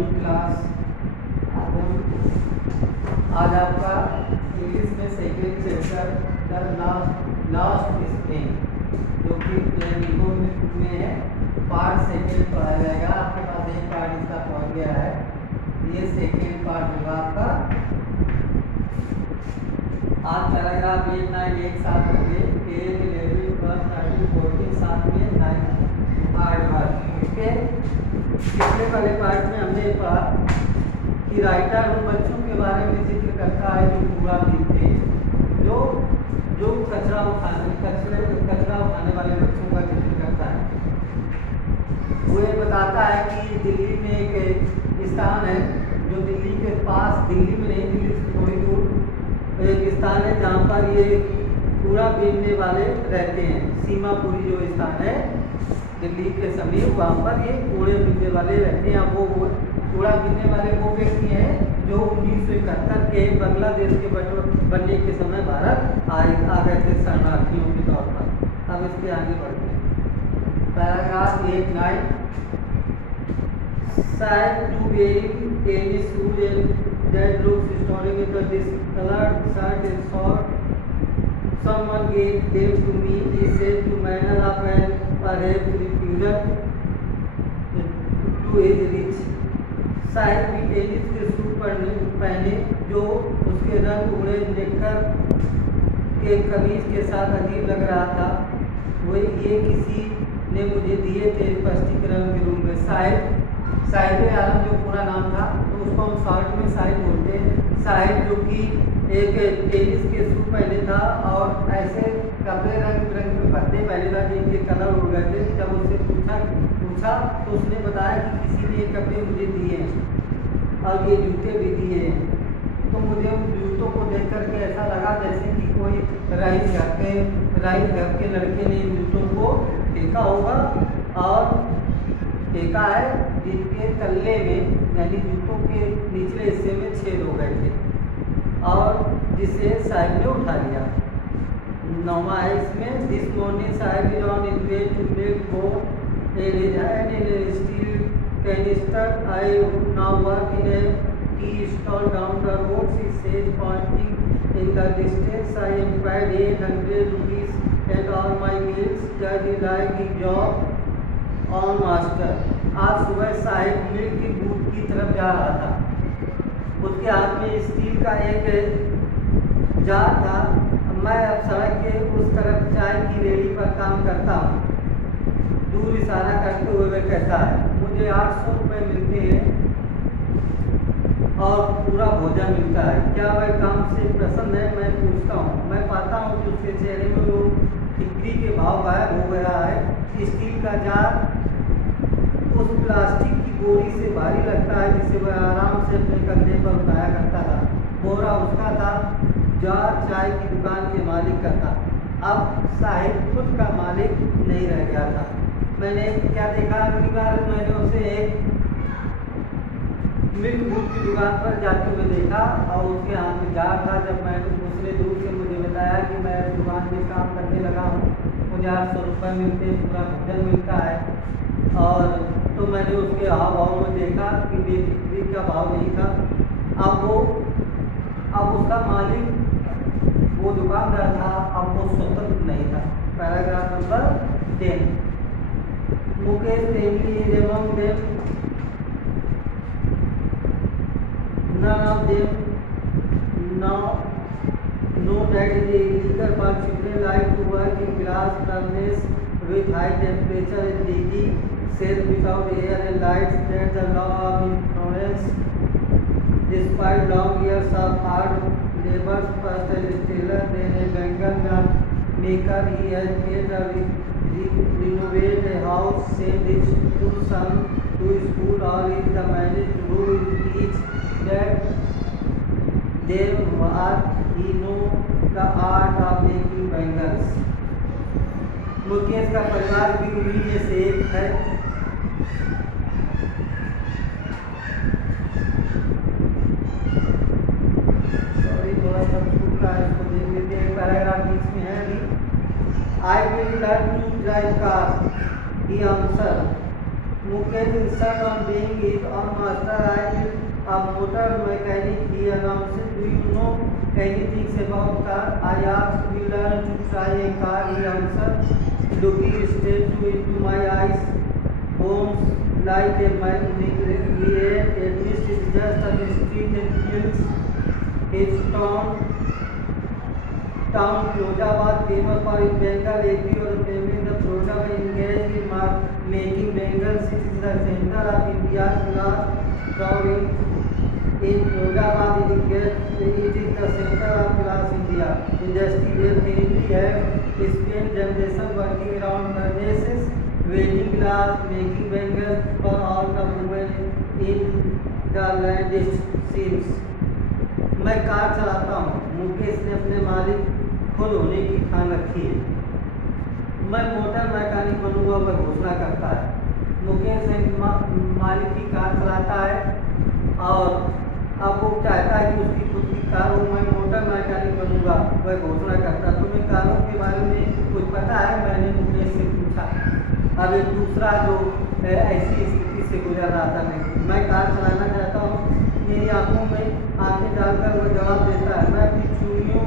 Morning class. आज आपका English में second chapter the last spring, जो कि प्लेनिंगो में है, पार्ट सेकेंड पढ़ाया जाएगा। आपके पास एक पार्ट इसका पहुंच गया है, ये सेकेंड पार्ट होगा आपका। आज पैराग्राफ 8, 9 एक साथ होंगे, 8, 11, 12, 13, 14 साथ में 9 8 वर्ड। ओके, पिछले वाले पार्ट में हमने पढ़ा कि राइटर उन बच्चों के बारे में जिक्र करता है जो कूड़ा पीते हैं, जो कचरा उठाने वाले बच्चों का जिक्र करता है। वो ये बताता है कि दिल्ली में एक स्थान है, जो दिल्ली के पास, दिल्ली में नहीं, दिल्ली से थोड़ी दूर एक स्थान है जहाँ पर ये कूड़ा बीनने वाले रहते हैं। सीमापुरी जो स्थान है दिल्ली के समीप, वहाँ पर ये कूड़े बीनने वाले रहते हैं। वो कूड़ा बीनने वाले वो व्यक्ति हैं जो 1971 के बांग्लादेश के बनने के समय भारत आ गए थे शरणार्थियों के तौर पर। अब इसके आगे बढ़ते हैं। Paragraph 8, 9 Said to wearing tennis shoes that looks historic in the discolored shirt and short. Someone gave them to me. He said to manner of an perhaps refusal to his rich. शायद भी tennis के shoes पहने जो उसके रंग उड़े देखकर के कमीज के साथ अजीब लग रहा था। वो ये किसी ने मुझे दिए थे स्पष्टीकरण के रूप में। साहिब आलम जो पूरा नाम था, तो उसको हम शॉर्ट में साहिब बोलते हैं। साहिब जो कि एक टेनिस के शूज पहने था और ऐसे कपड़े रंग बिरंग के पत्ते पहने था जिनके कलर उड़ गए थे। जब उससे पूछा तो उसने बताया कि किसी ने ये कपड़े मुझे दिए हैं और ये जूते भी दिए हैं। तो मुझे उन जूतों को देख करके ऐसा लगा जैसे कि कोई रईस घर के लड़के ने इन जूतों को फेंका होगा, और फेंका है जिनके तल्ले में, यानी जूतों के निचले हिस्से में छेद हो गए थे, और जिसे साहिब ने उठा लिया। नौमा है इसमें, this morning Sahib is on his way to make boat in his hand in a steel canister. I now work in a tea stall down the road, she says, pointing in the distance. I am paid 800 rupees and all my meals. Judge is like his job on master. आज सुबह साहिब मिल की booth की तरफ जा रहा था। उसके हाथ में स्टील का एक जार था। मैं अब सड़क के उस तरफ चाय की रेहड़ी पर काम करता हूँ। दूर इशारा करते हुए वह कहता है, मुझे 800 रुपये मिलते हैं और पूरा भोजन मिलता है। क्या वह काम से प्रसन्न है? मैं पूछता हूँ। मैं पाता हूँ कि उसके चेहरे में वो फिक्री के भाव गायब हो गया है। स्टील का जार उस प्लास्टिक की बोरी से भारी लगता है जिसे वह आराम से अपने कंधे पर उठाया करता था। बोरा उसका था, जार चाय की दुकान के मालिक का था। अब साहिब खुद का मालिक नहीं रह गया था। मैंने क्या देखा, अगली बार मैंने उसे एक मिल्क बूथ की दुकान पर जाते हुए देखा और उसके हाथ में जार था। जब मैंने उसने दूर से मुझे बताया कि मैं दुकान में काम करने लगा हूँ, मुझे 800 रुपये मिलते, पूरा भोजन मिलता है, और तो मैंने उसके हाव भाव में देखा कि बेफिक्री का भाव नहीं था। अब उसका मालिक वो दुकानदार था, अब वो स्वतंत्र नहीं था। Paragraph number 10। Mukesh family is among them. None of them know that it is illegal, but children like to work in glass furnace with high temperature and leaky cells without air and lights. That's the law of ignorance. Despite long years of hard labor, first as a tailor, then a bangle maker, he has made a renovate a house, send his two sons to school, or is the manager who will teach that them what he know the art of making bangles. Mukesh का परिवार भी उन्हीं में से एक है। थोड़ा सा छूट रहा है, इसको देख लेते हैं। पैराग्राफ बीच में है अभी। I will learn to drive car, he answered. Mukesh insisted on being his own master. I am a motor mechanic, he announced. Do you know anything about car? I asked. We learned to try a car, he answered, looking straight into my eyes. Bones like a myriad, at least it's just a mystery that kills his town Firouzabad, famous for its Bengal agri or family. The program engaged in making Bengals. It is the center of India's glass drawing. In Firouzabad, it is the center of glass India industry, where family have spent generations working around furnaces, welding glass, making Bengals for all the women in the land. It seems मैं car चलाता हूँ। मुकेश ने अपने मालिक खुद होने की ठान रखी है। मैं मोटर मैकेनिक बनूंगा, वह घोषणा करता है। मुकेश एक मालिक की कार चलाता है और अब वो चाहता है कि उसकी खुद की कार हो। मैं मोटर मैकेनिक बनूंगा, वह घोषणा करता है। तुम्हें कारों के बारे में कुछ पता है? मैंने मुकेश से पूछा। अब एक दूसरा जो ऐसी स्थिति से गुजर रहा था, मैं कार चलाना चाहता हूँ। मेरी आंखों में आंखें डालकर वह जवाब देता है, मैं अपनी चूड़ियों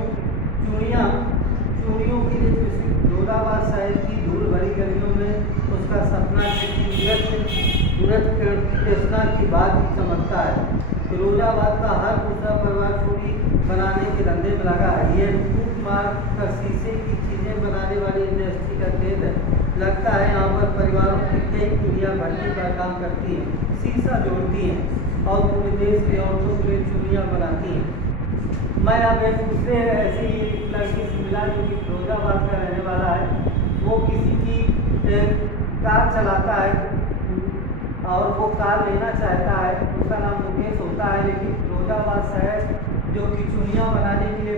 के लिए फिरोजाबाद शहर की धूल भरी गलियों में उसका सपना सूरज कृष्णा की बात ही चमकता है। फिरोजाबाद का हर दूसरा परिवार चूड़ी बनाने के धंधे में लगा है। ये टूट मार कर शीशे की चीज़ें बनाने वाली इंडस्ट्री का खेत है। लगता है यहाँ पर परिवारों की कई पीढ़ियाँ भट्टी पर काम करती हैं, शीशा जोड़ती हैं और पूरे देश की औरतों के लिए चूड़ियाँ बनाती हैं। मैं अब एक दूसरे ऐसे ही लड़की से मिला जो कि फिरोजाबाद का रहने वाला है। वो किसी की कार चलाता है और वो कार लेना चाहता है। उसका नाम मुकेश होता है, लेकिन फिरोजाबाद शहर जो कि चूड़ियाँ बनाने के लिए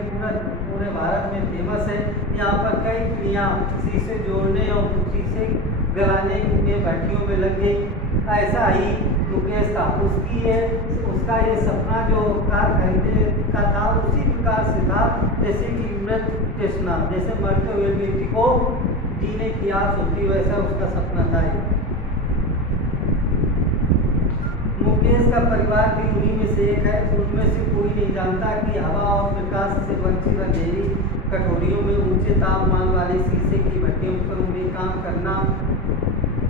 पूरे भारत में फेमस है। यहाँ पर कई पीढ़ियाँ शीशे जोड़ने और शीशे गलाने में भट्टियों में लग गई। ऐसा ही मुकेश था। उसका ये सपना जो कार खरीदने का था, उसी प्रकार से था जैसे कि मृत तृष्णा, जैसे मरते हुए व्यक्ति को जीने की आस होती, वैसा उसका सपना था। मुकेश का परिवार भी उन्हीं में से एक है। उनमें से कोई नहीं जानता कि हवा और प्रकाश से बंचित अंधेरी कटोरियों में ऊंचे तापमान वाले शीशे की भट्टियों पर उन्हें काम करना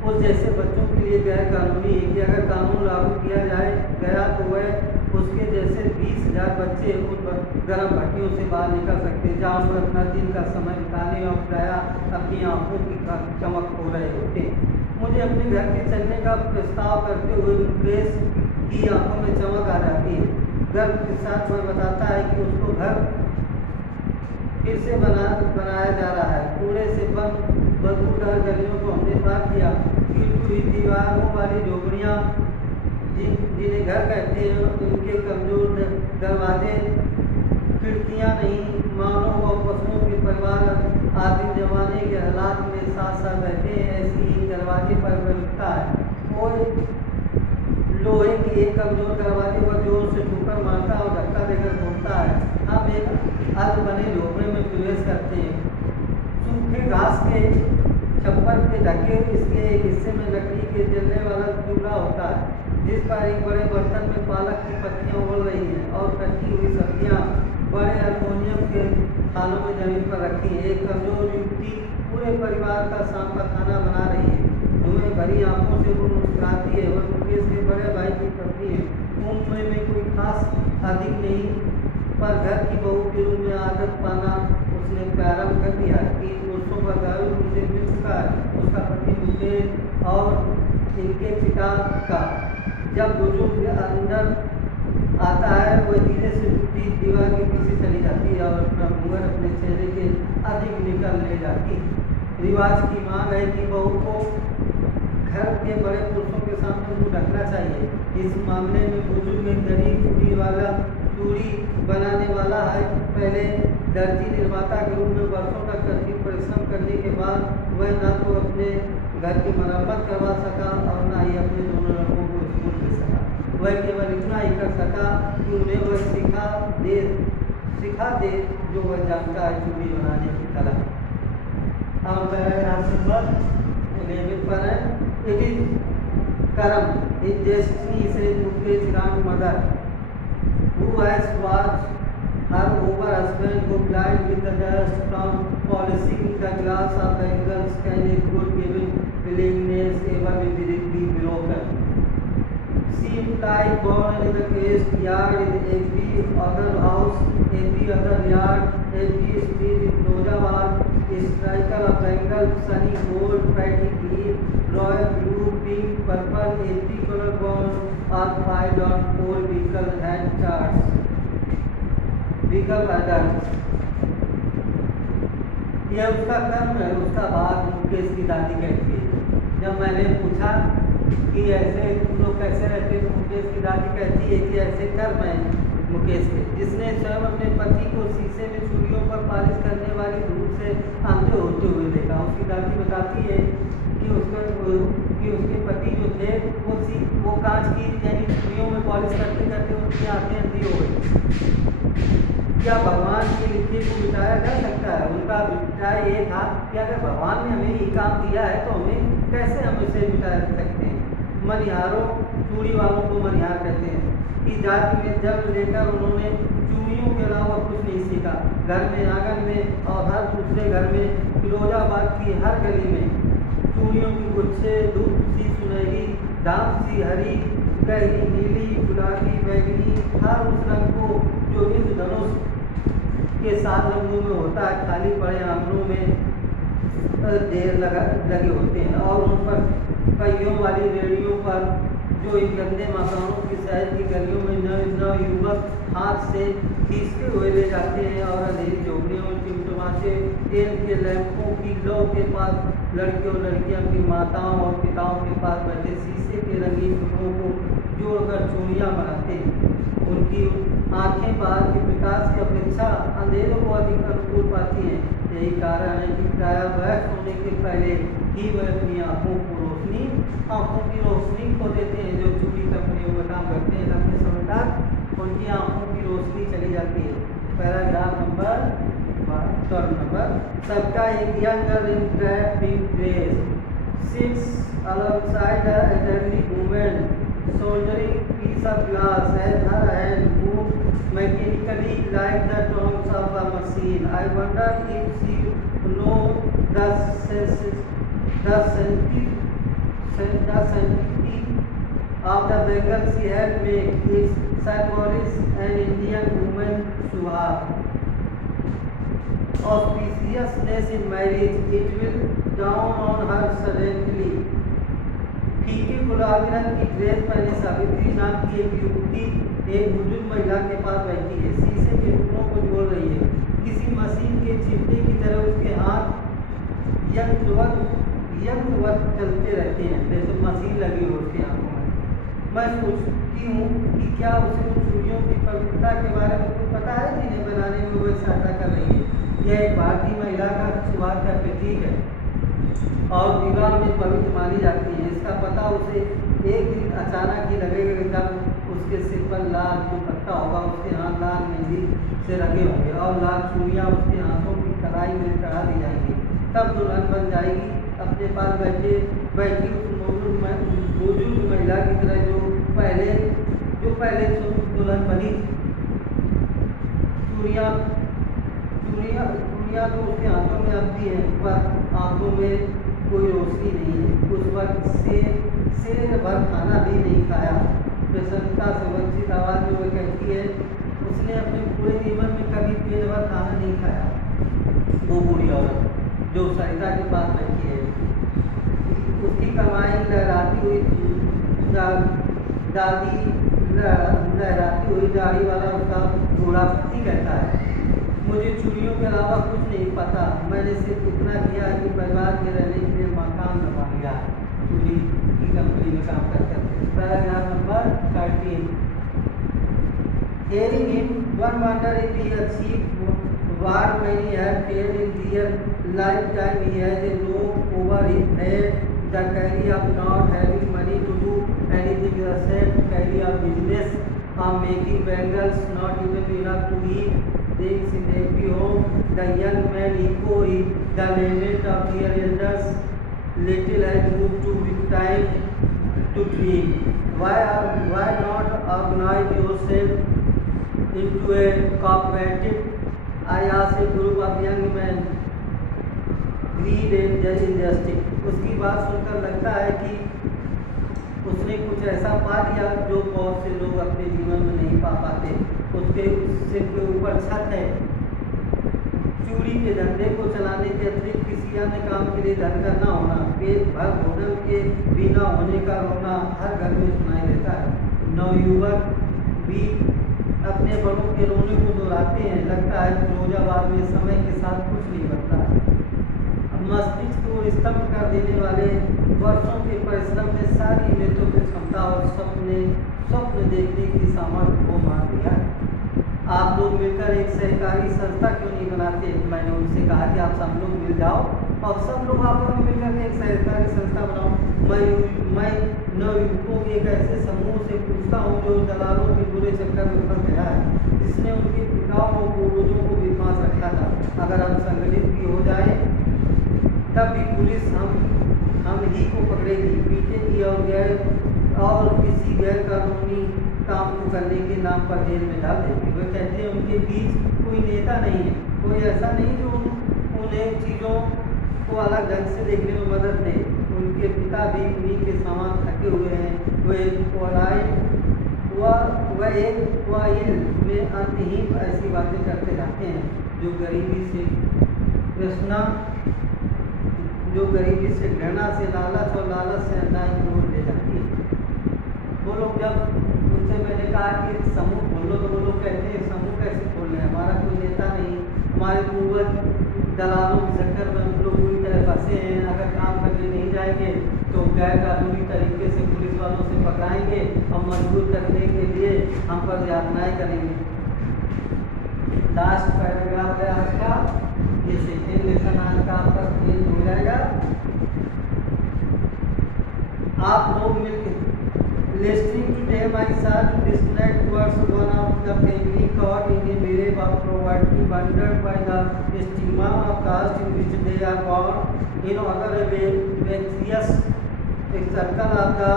उस जैसे बच्चों के लिए गैर कानूनी है कि अगर कानून लागू किया गया तो वह उसके जैसे 20,000 बच्चे उन गर्म भट्टियों से बाहर निकल सकते हैं, जहाँ पर अपना दिन का समय बिताने और प्रायः अपनी आंखों की चमक हो रहे होते। मुझे अपने घर के चलने का प्रस्ताव करते हुए मुकेश की आंखों में चमक आ जाती है। गर्व के साथ वह बताता है कि उसको घर फिर से बनाया जा रहा है। कूड़े से बंद बदबूदार गलियों को हमने पार किया। हुई दीवारों वाली झोपड़ियाँ जिन्हें घर कहते हैं, उनके कमजोर दरवाजे खिड़कियाँ नहीं, मानव व पशुओं के परिवार आदिम जमाने के हालात में साथ साथ रहते हैं। ऐसी ही दरवाजे पर लिखता है। वो लोहे की एक कमजोर दरवाजे पर जोर से ठोकर मारता और धक्का देकर खोलता है। हम एक अर्ध बने झोपड़े में प्रवेश करते हैं। सूखे घास के छप्पर के ढके इसके एक हिस्से में लकड़ी के जलने वाला चूल्हा होता है, जिस पर एक बड़े बर्तन में पालक की पत्तियां उबल रही हैं और कटी हुई सब्जियां बड़े एल्युमिनियम के थालों में जमीन पर रखी है। एक कमजोर युवती पूरे परिवार का शाम का खाना बना रही है। धुएं भरी आंखों से वो मुस्कुराती है। वह मुकेश के बड़े भाई की पत्नी है। उम्र में कोई खास अधिक नहीं, पर घर की बहू के रूप में आदत पाना उसने प्रारंभ कर दिया कि पुरुषों का दारू उसे मिल चुका है। उसका पति मुकेश और इनके पिता का। जब बुजुर्ग अंदर आता है, वह धीरे से टूटी दीवार के पीछे चली जाती है और अपना मुंह अपने चेहरे के अधिक निकल ले जाती है। रिवाज की मांग है कि बहू को घर के बड़े पुरुषों के सामने मुंह ढकना चाहिए। इस मामले में बुजुर्ग एक गरीब चूड़ी बनाने वाला है। पहले दर्जी निर्माता के रूप में वर्षों तक कठिन परिश्रम करने के बाद वह न तो अपने घर की मरम्मत करवा सका और न ही अपने दोनों लड़कों को स्कूल भेज सका। वह केवल इतना ही कर सका कि उन्हें वह सिखा दे जो वह जानता है, चूड़ी बनाने की कला। अब पैराग्राफ नंबर 11 पर है। Karam. His destiny says Mukesh grandmother, who has watched her over husband go blind with the dust from polishing the glass of Bengals. Can a good given willingness ever be broken? She implied born in the caged yard in every other house, every other yard, every street in Nojawal, a striker of Bengal, sunny gold, fatty green, royal blue, pink, purple, every color born or filed on four vehicle hand charts. Vehicle adults. यह उसका कर्म है, उसका भाग, मुकेश की दादी कहती है। जब मैंने पूछा कि ऐसे तुम लोग कैसे रहते हो, मुकेश की दादी कहती है कि ऐसे कर्म है मुकेश के, जिसने स्वयं अपने पति को शीशे में चूड़ियों पर पालिश करने वाली धूप से अंधे होते हुए देखा। उसकी दादी बताती है कि उसके पति जो थे वो कांच की यानी चूड़ियों में पॉलिश करते करते उनकी आंखें अंधी हो गई। क्या भगवान के लिखे को मिटाया जा सकता है? उनका विचार ये था कि अगर भगवान ने हमें ये काम दिया है तो हमें कैसे हम इसे मिटा सकते हैं। मनिहारों, चूड़ी वालों को मनिहार कहते हैं। इस जाति में जन्म लेकर उन्होंने चूड़ियों के अलावा कुछ नहीं सीखा। घर में, आंगन में और हर दूसरे घर में, फिरोजाबाद की हर गली में चूड़ियों की गुच्छे, धूप सी सुनहरी, दाम सी हरी, गहरी नीली, गुलाबी, बैगनी, हर उस रंग को जो इंद्रधनुष के 7 रंगों में होता है, खाली पड़े आंगनों में ढेर लगे होते हैं। और उन पर पहियों वाली रेडियो पर जो इन गंदे मकानों की शहर की गलियों में नव युवक हाथ से खींचते हुए ले जाते हैं और अंधेरी झोपड़ियों में टिमटमाते तेल के लैंपों की लो के पास लड़के और लड़कियां अपनी माताओं और पिताओं के पास बैठे शीशे के रंगीन टुकड़ों को जोड़कर चूड़ियाँ बनाते हैं। उनकी आंखें बाहर के प्रकाश की अपेक्षा अंधेरों को अधिक अनुकूल पाती हैं। यही कारण है कि प्रायः वह सोने के पहले ही वह अपनी आंखों की रोशनी को देते हैं। जो चूड़ी कंपनियों में काम करते हैं लंबे समय तक उनकी आंखों की रोशनी चली जाती है। पैराग्राफ नंबर 12 सबका एक young girl in dress pink dress sits alongside a elderly woman shouldering piece of glass and her hand move mechanically like the tongues of a machine. I wonder if she knows the sanctity of the Bengal she had made. Its symbolize an Indian woman suhag. Auspiciousness in marriage, it will dawn on her suddenly. फीके गुलाबी रंग की dress पहने सावित्री नाम की एक युवती एक बुजुर्ग महिला के पास बैठी है, शीशे के टुकड़ों को जोड़ रही है। किसी मशीन के चिमटे की तरह उसके हाथ यंत्रवत चलते रहते हैं, जैसे मशीन लगी हो उसके हाथों में। मैं सोचती हूँ कि क्या उसे उन चूड़ियों की पवित्रता के बारे में कुछ पता है जिन्हें बनाने में वह सहायता कर रही है। यह एक भारतीय महिला का सुहाग का प्रतीक है और विवाह में पवित्र मानी जाती है। इसका पता उसे एक दिन अचानक ही लगेगा जब उसके सिर पर लाल दुपट्टा होगा, उसके हाथ लाल मेहंदी से रंगे होंगे और लाल चूड़ियाँ उसके हाथों की कलाई में चढ़ा दी जाएंगी। तब दुल्हन बन जाएगी अपने पास बैठी उस बुजुर्ग महिला की तरह जो पहले दुल्हन बनी थी। चूड़ियाँ तो उसके हाथों में अब भी हैं, पर आंखों में कोई रोशनी नहीं है। उस वक्त से भर खाना भी नहीं खाया। प्रसन्नता से वंचित आवाज़ में वह कहती है उसने अपने पूरे जीवन में कभी पेट भर खाना नहीं खाया। वो बूढ़ी औरत जो सरिता के पास बैठी है, उसकी कमाई लहराती हुई दाढ़ी वाला उसका बूढ़ा पति कहता है मुझे चूड़ियों के अलावा कुछ नहीं पता, मैंने सिर्फ इतना किया कि परिवार के रहने के लिए मकान बनवा लिया। चूड़ी की कंपनी में काम करते थे। Paragraph number 13 Hearing him, one wonder if he achieved what many have failed in their lifetime. He has a roof over his head, the carry of not having money to do anything except carry a business of making bangles, not even enough to eat. Things in every home. The young man echo the lament of their elders. Little has moved to with time. to dream. Why not organize yourself into a cooperative? I asked a group of young men, greed and injustice. उसकी बात सुनकर लगता है कि उसने कुछ ऐसा पा लिया जो बहुत से लोग अपने जीवन में नहीं पा पाते। उसके सिर के ऊपर छत है, चूड़ी के धंधे को चलाने के अतिरिक्त किसी अन्य काम के लिए धन का न होना, पेट भर भोजन के बिना होने का रोना हर घर में सुनाई देता है। नवयुवक भी अपने बड़ों के रोने को दोहराते हैं। लगता है फिरोजाबाद में समय के साथ कुछ नहीं बदला है। मस्तिष्क को स्तंभ कर देने वाले वर्षों के परिश्रम ने सारी नेतृत्व की क्षमता और स्वप्न देखने की सामर्थ्य को मार दिया है। आप लोग मिलकर एक सहकारी संस्था क्यों नहीं बनाते? मैंने उनसे कहा कि आप सब लोग मिल जाओ और सब लोग आपस में मिलकर एक सहकारी संस्था बनाओ। मैं नवयुवकों के एक ऐसे समूह से पूछता हूँ जो दलालों के बुरे चक्कर में फंस गया है, जिसने उनके पिताओं और पूर्वजों को विश्वास रखा था। अगर हम संगठित भी हो जाए तब भी पुलिस हम ही को पकड़ेगी, पीटेगी और किसी गैर कानूनी काम को करने के नाम पर जेल में डाल देगी। वे कहते हैं उनके बीच कोई नेता नहीं है, कोई ऐसा नहीं जो उन्हें चीज़ों को अलग ढंग से देखने में मदद दे। उनके पिता भी उन्हीं के समान थके हुए हैं। वह एक वाइल में अंतहीन ऐसी बातें करते रहते हैं जो गरीबी से घृणा से लालच और लालच से अन्याय की ओर ले जाती है। वो लोग जब उनसे मैंने कहा कि समूह खोल लो तो वो लोग कहते हैं समूह कैसे खोल रहे हैं, हमारा कोई नेता नहीं, हमारे पूर्वज दलालों के चक्कर में हम लोग पूरी तरह फंसे हैं। अगर काम करने नहीं जाएंगे तो गैर कानूनी तरीके से पुलिस वालों से पकड़ाएंगे और मजबूर करने के लिए हम पर यातनाएं करेंगे। लास्ट पैराग्राफ है आज का, ये सेकेंड लेसन आज का आपका पेज हो जाएगा। आप लोग मिलकर listening to them, I saw to distract towards one of the family caught in a wave of poverty, wondered by the stigma of caste in which they are born. In other vexatious circle of the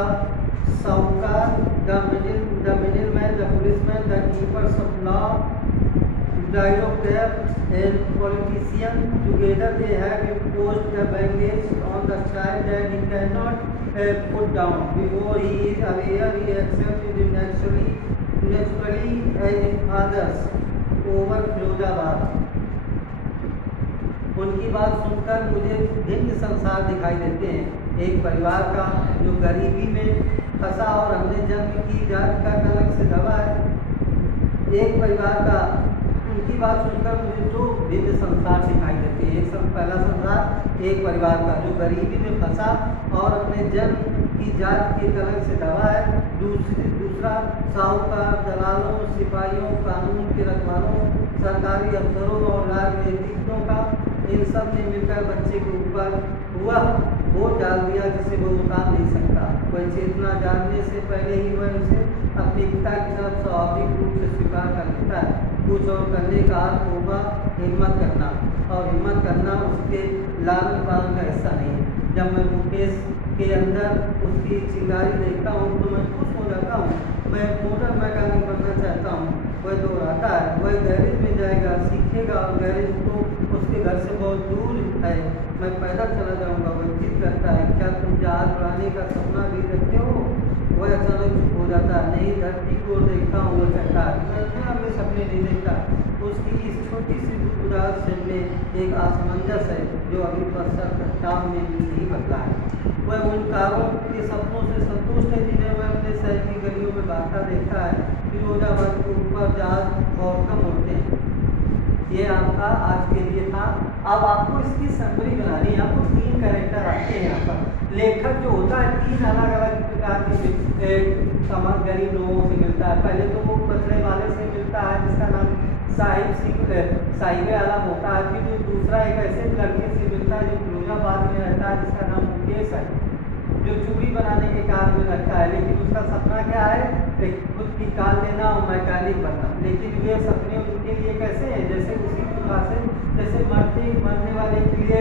Saukar, the middleman, the policeman, the keepers of law, bureaucrats and politicians, together they have imposed the baggage on the child that he cannot put down. Before he is aware, he accepts it naturally as his father's over Firozabad. उनकी बात सुनकर मुझे भिन्न संसार दिखाई देते हैं। एक परिवार का जो गरीबी में फंसा और हमने जन्म की जात का कलंक से दबा है। एक परिवार का, उनकी बात सुनकर मुझे दो भिन्न संसार दिखाई देते हैं। पहला संसार एक परिवार का जो गरीबी में फंसा और अपने जन्म की जात के कलंक से दबा है। दूसरा साहूकार, दलालों, सिपाहियों, कानून के रखवालों, सरकारी अफसरों और राजनीतिज्ञों का, इन सब ने मिलकर बच्चे के ऊपर वह बोझ डाल दिया जिसे वो उतार नहीं सकता। वह चेतना जानने से पहले ही वह उसे अपने पिता की तरफ स्वाभाविक रूप से स्वीकार कर लेता है। कुछ और करने का अर्थ होगा हिम्मत करना, और हिम्मत करना उसके लालन पालन का हिस्सा नहीं है। जब मैं मुकेश के अंदर उसकी चिंगारी देखता हूँ तो मैं खुश हो जाता हूँ। मैं मोटर मैकेनिक बनना चाहता हूँ। वह दोहराता है, वह गैरेज में जाएगा, सीखेगा और गैरेज तो उसके घर से बहुत दूर है। मैं पैदल चला जाऊँगा। वह जिद करता है, क्या तुम जहाज उड़ाने का सपना भी देखते हो? वह अचानक चुप हो जाता है। नहीं, धरती को देखता हूँ, वह कहता है। मैं क्या अपने सपने नहीं देखता? उसकी इस छोटी सी उदास में एक असमंजस है जो अभी काम में भी नहीं बदला है। वह उन कारों के सपनों से संतुष्ट है जिन्हें वह अपने शहर की गलियों में भागता देखता है। फिरोजाबाद के ऊपर जहाज और कम उड़ते हैं। ये आपका आज के लिए था। अब आपको इसकी समरी बनानी है। आपको 3 कैरेक्टर आते हैं यहाँ पर। लेखक जो होता है 3 अलग अलग प्रकार के समाज गरीब लोगों से मिलता है। पहले तो वो पथरे वाले से मिलता है जिसका नाम साहिब आलम होता है। फिर दूसरा एक ऐसे लड़के से मिलता है जो फिरोजाबाद में रहता है जिसका नाम मुकेश है, जो चूड़ी बनाने के काम में रहता है। लेकिन उसका सपना क्या है? खुद की कार लेना और मैकेनिक बनना। लेकिन वे सपने उनके लिए कैसे हैं? जैसे उसी प्रकार से जैसे मरने वाले के लिए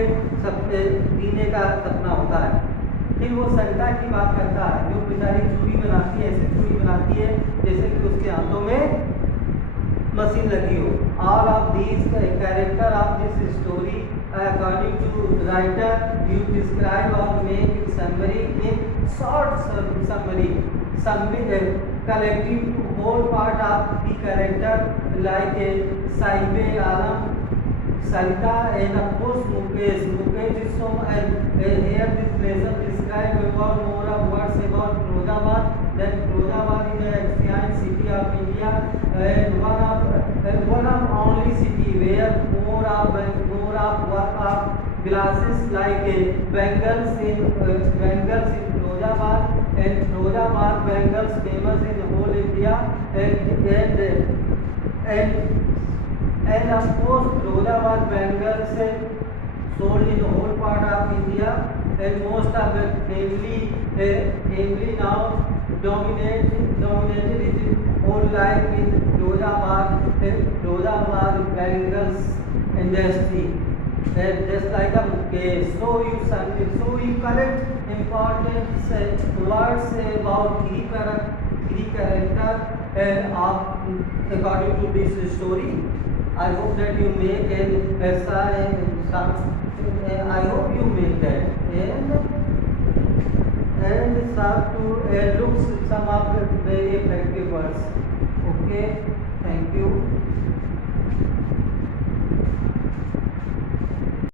जीने का सपना होता है। फिर वो सरिता की बात करता है, जो बेचारी चूड़ी बनाती है, ऐसी चूड़ी बनाती है जैसे कि उसके हाथों में मशीन लगी हो. All of these character of this story, according to writer, you describe or make summary in short summary, collecting whole part of the character like Saibe Alam, Sarita, and of course Mukesh. Mukesh is so here this lesson describe about more of words about Firouzabad. Then Firouzabad is an ancient city of India and one of only city where more of work of glasses like bangles in Firouzabad, and Firouzabad bangles famous in whole India, and of course Firouzabad bangles sold in whole part of India, and most of the family now dominated its whole life in Firouzabad bangles industry. And just like a Mukesh, so you collect important words about three character of according to this story. I hope that you make I hope you make that and start to look some of the very effective words. Okay, thank you.